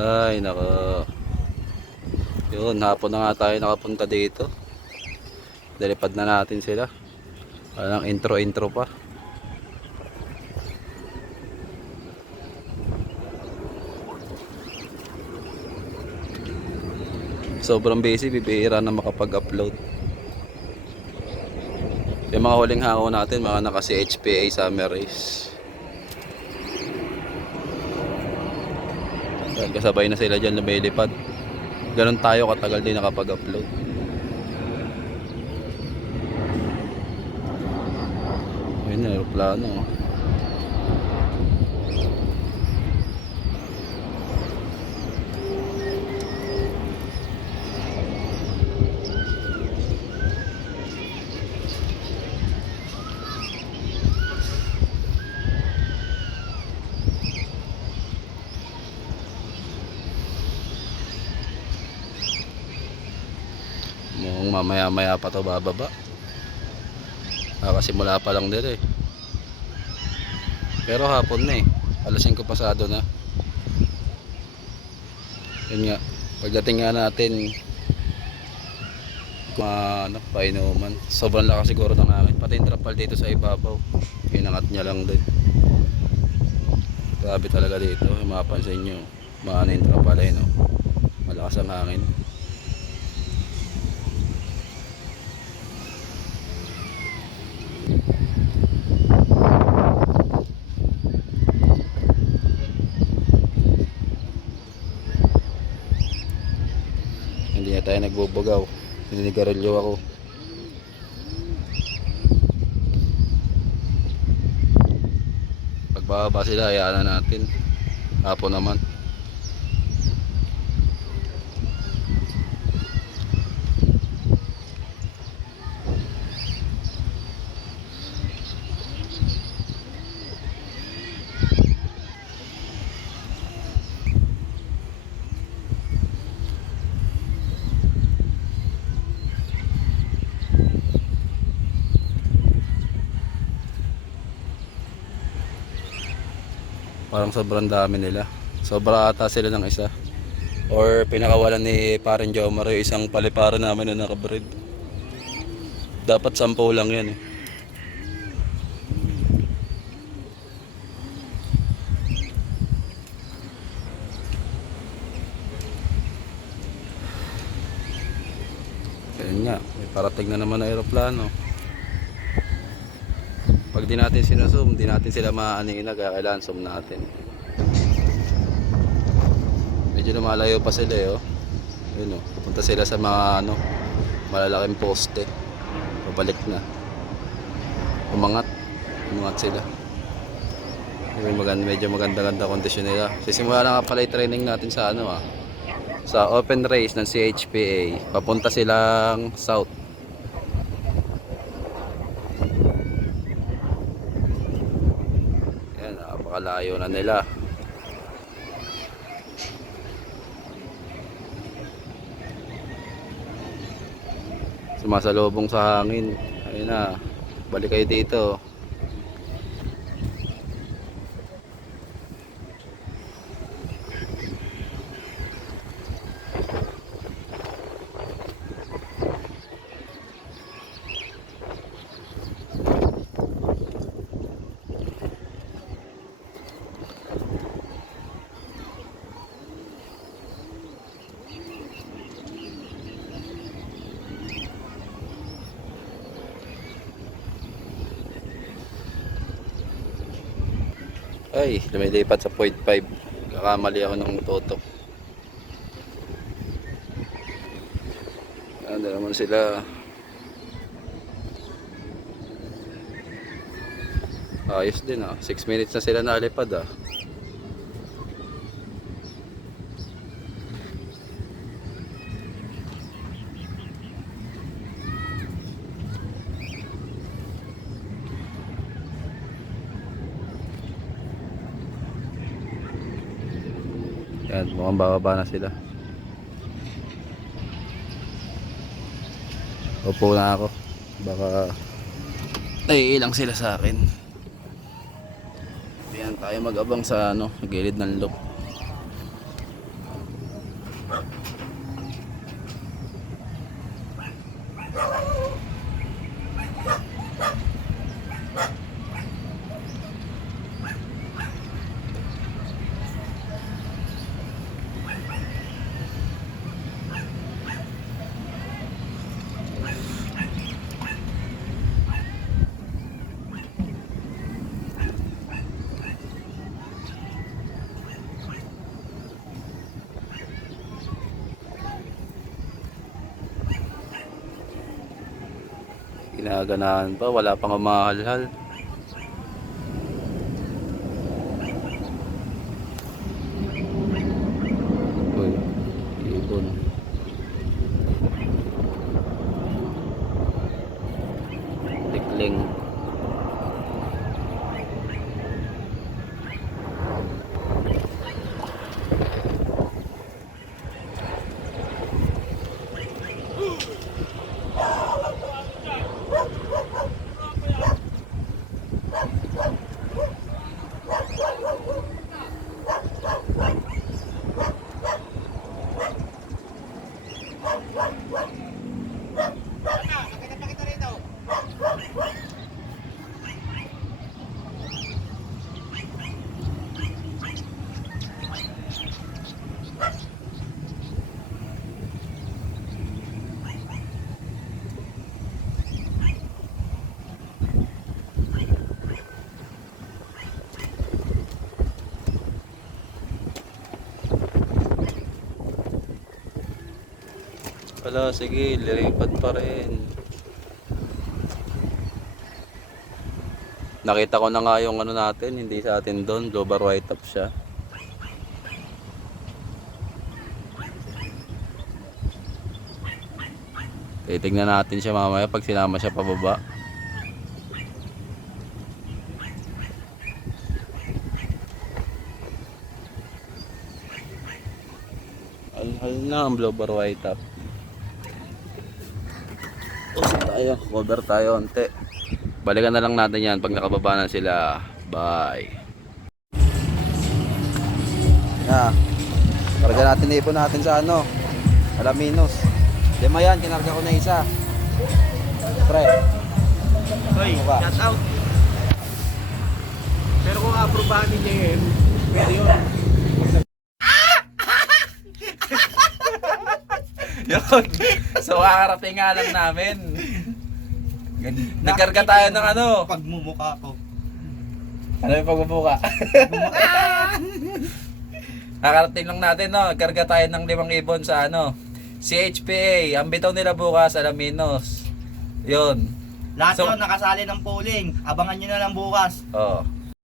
Ay nako. Yun, hapon na nga tayo nakapunta dito. Dalipad na natin sila. Walang intro pa. Sobrang busy, bibihira na makapag-upload. Yung mga huling hango natin, mga naka CHPA Summer Race. Kasabay na sila dyan lumilipad. Ganon tayo katagal din nakapag-upload. Ayun na, aeroplano. Mukhang mamaya pa to bababa. Kasi mula pa lang din eh. Pero hapon na eh. Alas 5 pasado na. Yun nga. Pagdating nga natin painuman. Sobrang lakas siguro ng hangin. Pati yung trapal dito sa ibabaw. Inangat niya lang din. Grabe talaga dito. Mapapansin nyo. Maano yung trapal eh no. Malakas ang hangin. Hindi na tayo nagbubugaw. Ninigarilyo ako. Pagbababa sila, hayaan na natin. Hapon naman. Parang sobrang dami nila. Sobra ata sila ng isa. Or pinakawalan ni Paren Jomar yung isang palipara namin na nakabreed. Dapat 10 lang yan eh. Kaya nga, may parating na naman na aeroplano. Pag di natin sinusum, di natin sila maaaninag, kailangan zoom natin. Medyo lumalayo pa sila eh, oh. Yun oh, pupunta sila sa mga malalaking poste. Pabalik na. Umangat sila. Medyo maganda kondisyon nila. Sisimula na nga pala yung training natin sa sa open race ng CHPA. Papunta silang south. Napakalayo na nila. Sumasalubong sa hangin. Ayun na. Balik kayo dito. Ay, lumilipat sa 0.5. Kakamali ako ng tutok. Ano naman sila. Ayos din 6 minutes na sila nalipad Yan, mukhang bababa na sila. Upo na ako. Baka naiilang sila sa akin. Yan tayo mag-abang sa gilid ng loop. Ginaganahan pa, wala pang umahalhal. Uy, ibon. Tikling. Wala, sige, lilipat pa rin. Nakita ko na nga yung ano natin, hindi sa atin doon, blue bar white top siya. Titignan natin siya mamaya pag sinama siya pababa. Alhal na ang blue bar white top. Tayo, cover tayo onte. Balikan na lang natin yan pag nakababa na sila. Bye. Na, karga natin ipon natin sa ano, Alaminos. Lima yan, kinarga ko na isa. Pre. Hoy, shout out. Pero kung aprobahan ni JM, pwede yun. Yun. So kakarating nga lang namin. Nagkarga tayo ng ano. Pagmumukha ko. Ano yung pagbubuka? Nakarating lang natin, no? Nagkarga tayo ng 5,000 sa ano, CHPA. Ang bitaw nila bukas, Alaminos. Yun. Lahat So- yun nakasali ng polling. Abangan nyo na lang bukas. Oh.